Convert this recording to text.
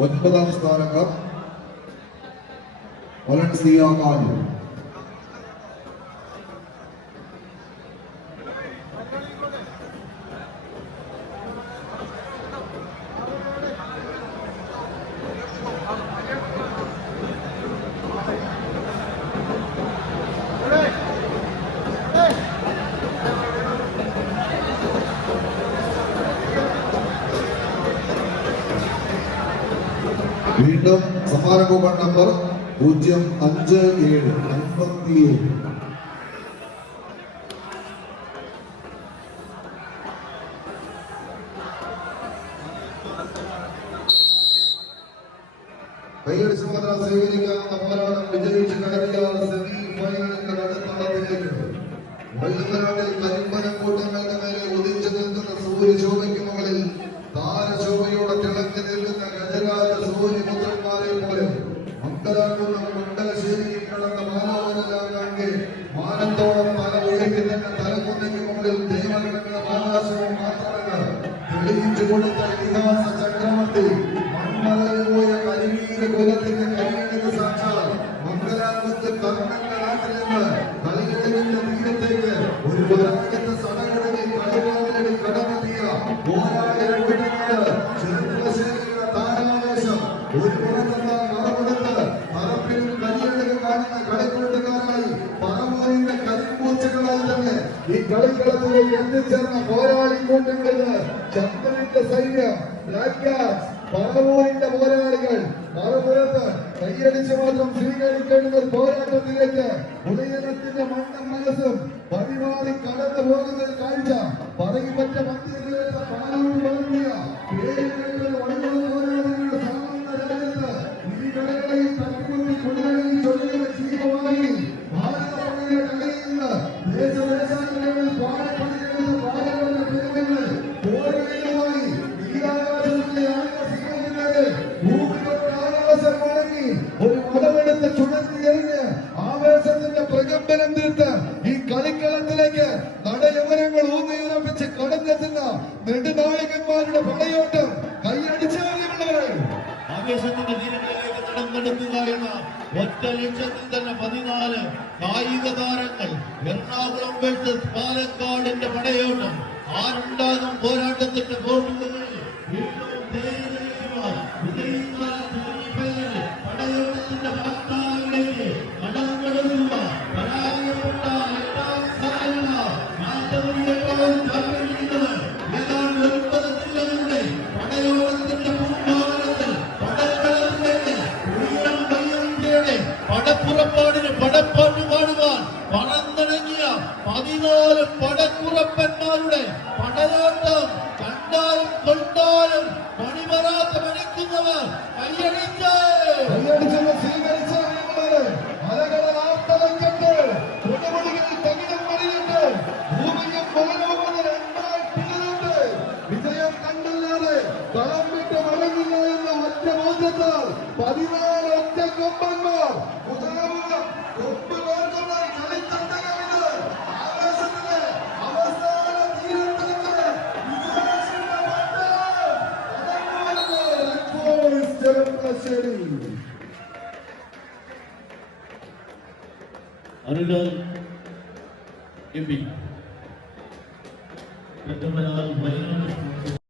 9ാം സ്ഥാനക്കാർ Valencia കാലു. വീണ്ടും സമ്മാന കൂപ്പൺ നമ്പർ 057 57. കൈയടിച്ച് മാത്രം സ്വീകരിക്കാവുന്ന പോരാട്ടം വിജയിച്ച് കടന്നില്ല സെമി ഫൈനലിന്റെ അടുത്തുള്ളതിലേക്ക്. വൈകുന്നേരത്തിൽ കരിമ്പനം കൂട്ടങ്ങളുടെ മേലെ ഉദിച്ചു നിൽക്കുന്ന സൂര്യശോഭയ്ക്ക് മുകളിൽ താരശോഭയോടെ തിളങ്ങി നിൽക്കുന്ന ഗജരാജ സൂര്യപുത്രന്മാരെ പോലെ മംഗലാകുന്ന മംഗലശ്ശേരിയിൽ കിടന്ന മാനവനെല്ലാം കാണെ മാനത്തോളം തല ഉയർത്തി തന്നെ തലകുന്നയ്ക്ക് മുകളിൽ ദൈവഗണങ്ങളുടെ ആകാശവും മാത്രമല്ല തെളിയിച്ചു കൊടുത്ത ഇതിഹാസ ചക്രവർത്തി മൺമലയിൽ പോയ കരിവീര കുലത്തിന്റെ കൈയെടുത്ത് സാക്ഷാൽ മംഗലാപുരത്ത് കർണന്റെ നാട്ടിൽ നിന്ന് കളികളിന്റെ തീരത്തേക്ക് ഒരു വരാകത്തെ സടകടലിൽ കളികാലിൽ കടന്നെത്തിയ ചെറുപ്പശ്ശേരിയുടെ താരാവേശം ഒരു പുറത്തെന്ന മറപുറത്ത് പറമ്പിലും കരിയെടുത്ത് കാണുന്ന കളിക്കൂട്ടുകാരായി പറവൂരിന്റെ കരിപ്പൂച്ചകളായി തന്നെ ഈ കളിക്കളത്തിലേക്ക് എത്തിച്ചേർന്ന പോരാളി കൂട്ടങ്ങളില് ചന്ദ്രന്റെ സൈന്യം പറവൂരിന്റെ പോരാളികൾ മറുപുറത്ത് കൈയടിച്ച് മാത്രം സ്വീകരിക്കേണ്ടുന്ന പോരാട്ടത്തിലേക്ക് ഉദയനത്തിന്റെ മണ്ണും മനസ്സും പരിപാടി കടന്നു പോകുന്ന കാഴ്ച പറയുമറ്റ മന്ത്രികളെ പാലൂർ വളർത്തിയ പേരുകളിൽ വൈദ്യുത പോരാളികളുടെ സാമാന്യ രാജ്യത്ത് ഇരുകടകളിൽ തട്ടിമുട്ടി കുടികളിൽ ചൊല്ലുന്ന ജീവമായി ഭാരതപ്പുഴയുടെ കളിയിൽ നിന്ന് ദേശദേശങ്ങളിൽ പാടപ്പണികളുടെ പാലങ്ങളുടെ പേരുകൾ പോരുകളുമായി നീരാകാശത്തിലെ ആകാശിക്കുന്നത് ഭൂമിയുടെ ആകാശം വഴങ്ങി ഒരു മതമെടുത്ത് ചുഴറ്റി എറിഞ്ഞ് ആവേശത്തിന്റെ പ്രകമ്പനം തീർത്ത് ഈ കളിക്കളത്തിലേക്ക് നടയമരങ്ങൾ ഊന്നിയുറപ്പിച്ച് കടന്നെത്തുന്ന നെടുനായകന്മാരുടെ പടയോട്ടം കൈയടിച്ച് ആവേശത്തിന്റെ തീരങ്ങളിലേക്ക് നടന്നെടുക്കുക എന്ന ഒറ്റ ലക്ഷ്യത്തിൽ തന്നെ 14 കായിക താരങ്ങൾ എറണാകുളം വേഴ്സസ് പാലക്കാടിന്റെ പടയോട്ടം ആരുണ്ടാകും പോരാട്ടത്തിന്റെ ബോർഡുകളിൽ പടയോട്ടത്തിന്റെ വാർത്തകളിലേക്ക് കടന്നെടുക്കുക. പരാജയപ്പെട്ട 8ാം സ്ഥാനമാണ് ഏതാണ്ട് 9 ജില്ലകളുടെ പടയോട്ടത്തിന്റെ പൂങ്കാവനത്തിൽ പടക്കളത്തിലേക്ക് പടപ്പുറപ്പാടിന് പടപ്പാട്ട് പാടുവാൻ പറന്നിറങ്ങിയ 14 പടക്കുറപ്പന്മാരുടെ പടയോട്ടം കണ്ടാലും കൊണ്ടാലും മണിമറാത്ത മണിക്കുന്നവർ കൈയടിച്ച് സ്വീകരിച്ച മലകളെ ആർത്തലക്കട്ട് കൊടുമുടികളിൽ തകിടം മറിയിട്ട് ഭൂമിയും മാനവും രണ്ടായി പിളർന്നിട്ട് വിജയം കണ്ടല്ലാതെ കളം വിട്ട് മടങ്ങില്ല എന്ന ഒറ്റ ബോധ്യത്താൽ 14 ഒറ്റ കൊമ്പന്മാർ അരുകൾ എം പി